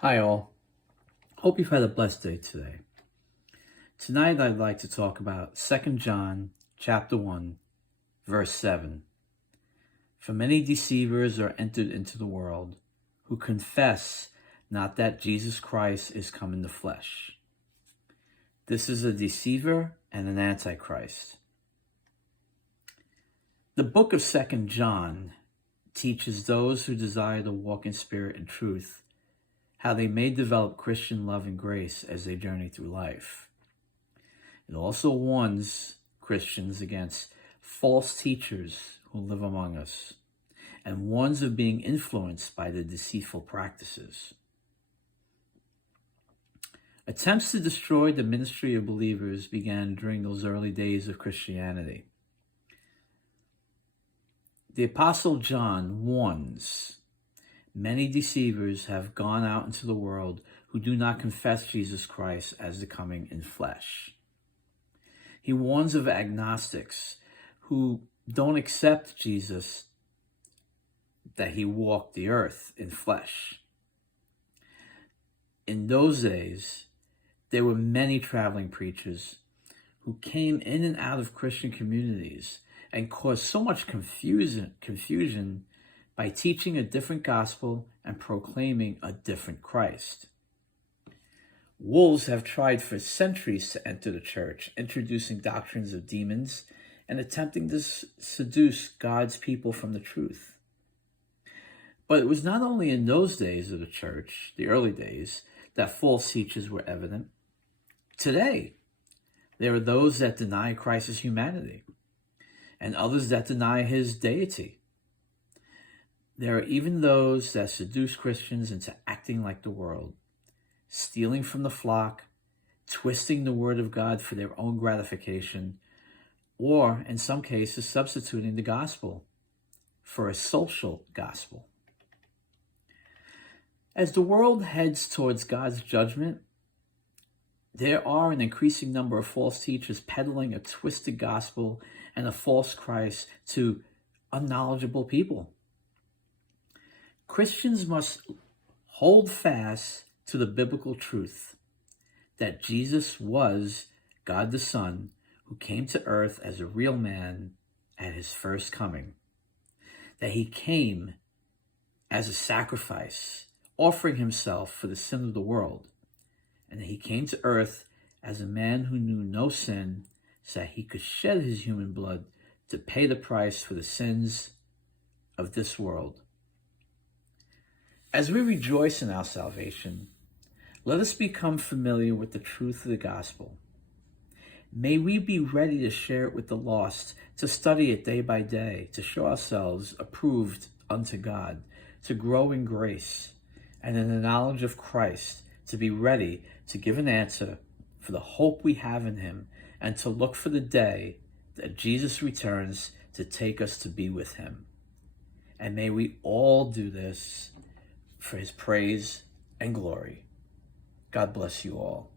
Hi all. Hope you've had a blessed day today. Tonight I'd like to talk about 2 John chapter 1 verse 7. For many deceivers are entered into the world who confess not that Jesus Christ is come in the flesh. This is a deceiver and an antichrist. The book of 2 John teaches those who desire to walk in spirit and truth how they may develop Christian love and grace as they journey through life. It also warns Christians against false teachers who live among us and warns of being influenced by the deceitful practices. Attempts to destroy the ministry of believers began during those early days of Christianity. The Apostle John warns many deceivers have gone out into the world who do not confess Jesus Christ as the coming in flesh. He warns of agnostics who don't accept Jesus, that he walked the earth in flesh. In those days, there were many traveling preachers who came in and out of Christian communities and caused so much confusion by teaching a different gospel and proclaiming a different Christ. Wolves have tried for centuries to enter the church, introducing doctrines of demons and attempting to seduce God's people from the truth. But it was not only in those days of the church, the early days, that false teachers were evident. Today, there are those that deny Christ's humanity and others that deny his deity. There are even those that seduce Christians into acting like the world, stealing from the flock, twisting the word of God for their own gratification, or in some cases substituting the gospel for a social gospel. As the world heads towards God's judgment, there are an increasing number of false teachers peddling a twisted gospel and a false Christ to unknowledgeable people. Christians must hold fast to the biblical truth that Jesus was God the Son who came to earth as a real man at his first coming, that he came as a sacrifice, offering himself for the sin of the world, and that he came to earth as a man who knew no sin so that he could shed his human blood to pay the price for the sins of this world. As we rejoice in our salvation, let us become familiar with the truth of the gospel. May we be ready to share it with the lost, to study it day by day, to show ourselves approved unto God, to grow in grace and in the knowledge of Christ, to be ready to give an answer for the hope we have in him, and to look for the day that Jesus returns to take us to be with him. And may we all do this for his praise and glory. God bless you all.